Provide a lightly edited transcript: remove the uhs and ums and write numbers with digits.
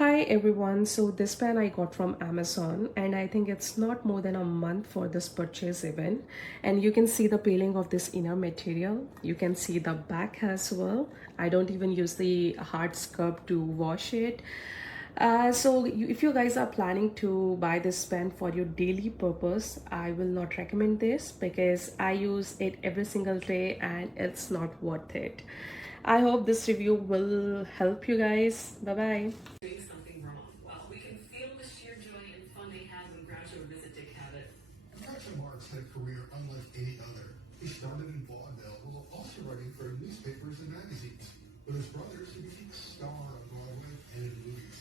Hi everyone, so this pen I got from Amazon and I think it's not more than a month for this purchase even, and you can see the peeling of this inner material. You can see the back as well. I don't even use the hard scrub to wash it. If you guys are planning to buy this pen for your daily purpose, I will not recommend this because I use it every single day and it's not worth it. I hope this review will help you guys. Bye bye. Doing something wrong. Well, we can feel the sheer joy and fun they had when Groucho visited Cabot. Groucho Marx had a career unlike any other. He started in vaudeville while also writing for newspapers and magazines. With his brothers, he became a star on Broadway and in movies.